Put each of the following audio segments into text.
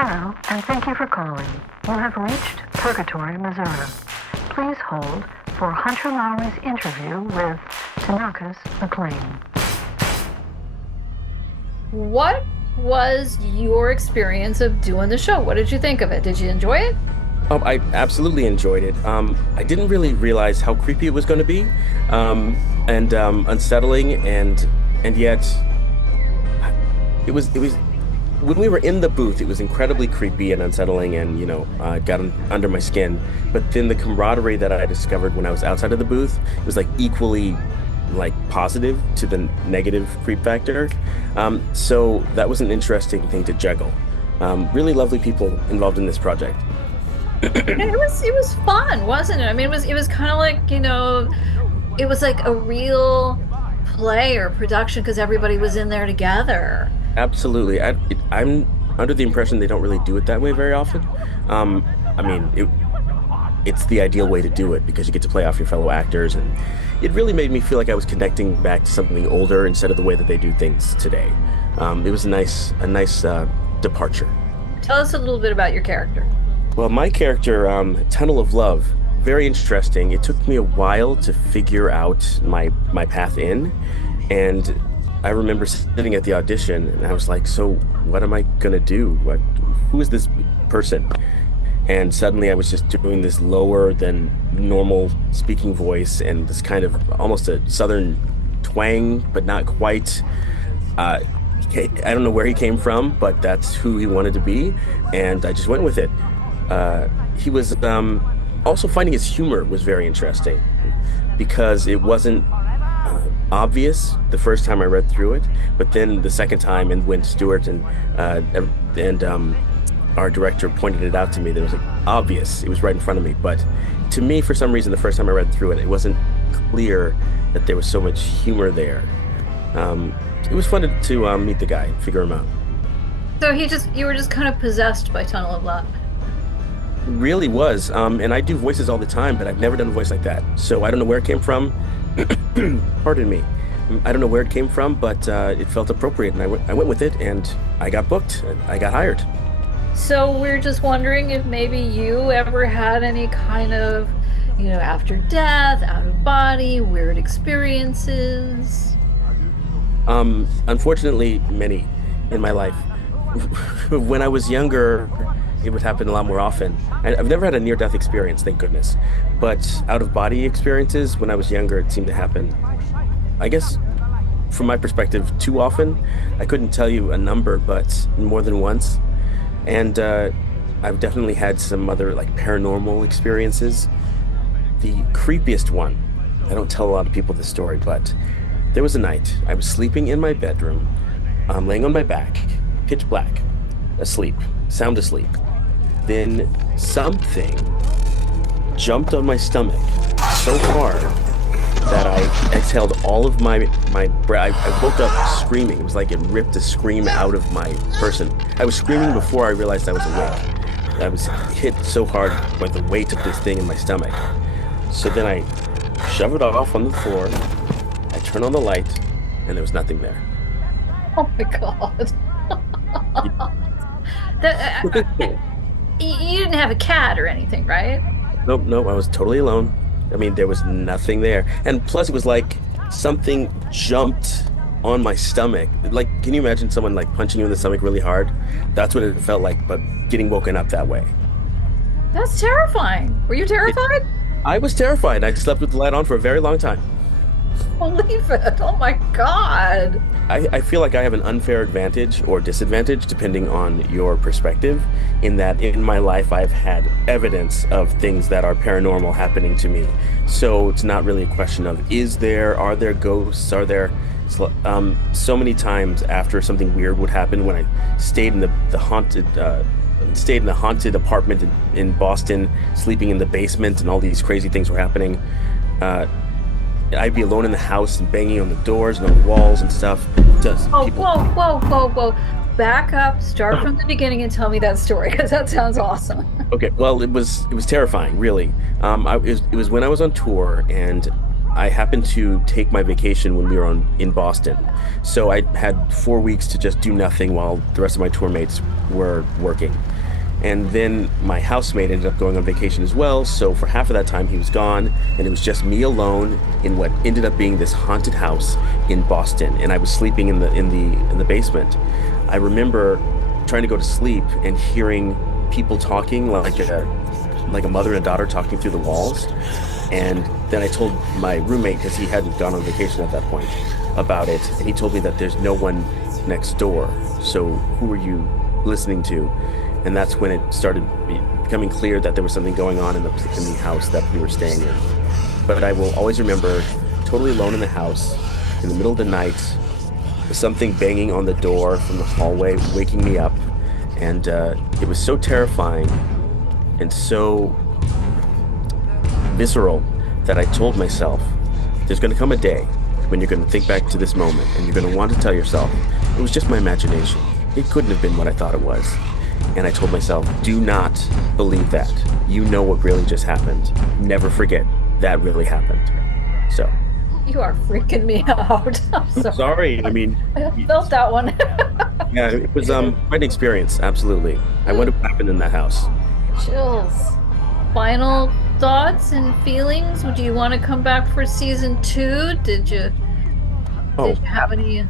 Hello, and thank you for calling. You have reached Purgatory, Missouri. Please hold for Hunter Lowry's interview with Tonoccus McClain. What was your experience of doing the show? What did you think of it? Did you enjoy it? I absolutely enjoyed it. I didn't really realize how creepy it was going to be, and unsettling, and yet it was when we were in the booth, it was incredibly creepy and unsettling, and got under my skin. But then the camaraderie that I discovered when I was outside of the booth was like equally positive to the negative creep factor. So that was an interesting thing to juggle. Really lovely people involved in this project. It was fun, wasn't it? I mean, it was kind of like, it was like a real play or production because everybody was in there together. Absolutely. I'm under the impression they don't really do it that way very often. It's the ideal way to do it because you get to play off your fellow actors, and it really made me feel like I was connecting back to something older instead of the way that they do things today. It was a nice departure. Tell us a little bit about your character. Well, my character, Tunnel of Love, very interesting. It took me a while to figure out my path in, and I remember sitting at the audition, and I was like, so what am I gonna do? Who is this person? And suddenly I was just doing this lower than normal speaking voice and this kind of almost a southern twang, but not quite. I don't know where he came from, but that's who he wanted to be, and I just went with it. He was also finding his humor was very interesting because it wasn't obvious the first time I read through it, but then the second time, and when Stuart and our director pointed it out to me, that it was obvious. It was right in front of me, but to me, for some reason, the first time I read through it, it wasn't clear that there was so much humor there. It was fun to meet the guy, figure him out. So you were just kind of possessed by Tunnel of Love. Really was, and I do voices all the time, but I've never done a voice like that. So I don't know where it came from. Pardon me. I don't know where it came from, but it felt appropriate, and I went with it, and I got booked. I got hired. So we're just wondering if maybe you ever had any kind of, after death, out of body, weird experiences. Unfortunately, many in my life. When I was younger, it would happen a lot more often. I've never had a near-death experience, thank goodness. But out-of-body experiences, when I was younger, it seemed to happen, I guess, from my perspective, too often. I couldn't tell you a number, but more than once. And I've definitely had some other paranormal experiences. The creepiest one, I don't tell a lot of people this story, but there was a night I was sleeping in my bedroom, laying on my back, pitch black, asleep, sound asleep. Then something jumped on my stomach so hard that I exhaled all of my breath. I woke up screaming. It was like it ripped a scream out of my person. I was screaming before I realized I was awake. I was hit so hard by the weight of this thing in my stomach. So then I shoved it off on the floor. I turned on the light, and there was nothing there. Oh my God. You didn't have a cat or anything, right? Nope, I was totally alone. I mean, there was nothing there. And plus, it was like something jumped on my stomach. Can you imagine someone punching you in the stomach really hard? That's what it felt like, but getting woken up that way. That's terrifying. Were you terrified? I was terrified. I slept with the light on for a very long time. Believe it. Oh my God. I feel like I have an unfair advantage or disadvantage depending on your perspective, in that in my life I've had evidence of things that are paranormal happening to me. So it's not really a question of are there ghosts, are there so many times after something weird would happen when I stayed in the haunted apartment in Boston, sleeping in the basement, and all these crazy things were happening. I'd be alone in the house and banging on the doors and on the walls and stuff. Whoa. Back up, start from the beginning and tell me that story, because that sounds awesome. Okay, well, it was terrifying, really. It was when I was on tour, and I happened to take my vacation when we were in Boston. So I had 4 weeks to just do nothing while the rest of my tour mates were working. And then my housemate ended up going on vacation as well. So for half of that time he was gone, and it was just me alone in what ended up being this haunted house in Boston. And I was sleeping in the basement. I remember trying to go to sleep and hearing people talking like a mother and a daughter talking through the walls. And then I told my roommate, because he hadn't gone on vacation at that point, about it. And he told me that there's no one next door. So who are you listening to? And that's when it started becoming clear that there was something going on in the house that we were staying in. But I will always remember totally alone in the house, in the middle of the night, something banging on the door from the hallway, waking me up. And it was so terrifying and so visceral that I told myself, there's going to come a day when you're going to think back to this moment and you're going to want to tell yourself, it was just my imagination. It couldn't have been what I thought it was. And I told myself, do not believe that. You know what really just happened. Never forget that really happened. So. You are freaking me out. I'm sorry. I mean, I felt that one. Yeah, it was quite an experience. Absolutely. I wonder what happened in that house. Chills. Final thoughts and feelings? Do you want to come back for season 2? Did you have any?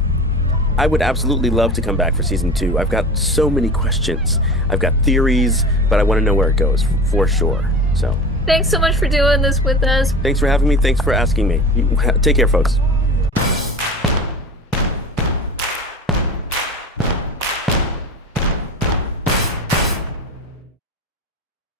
I would absolutely love to come back for season 2. I've got so many questions. I've got theories, but I want to know where it goes for sure. So thanks so much for doing this with us. Thanks for having me. Thanks for asking me. Take care, folks.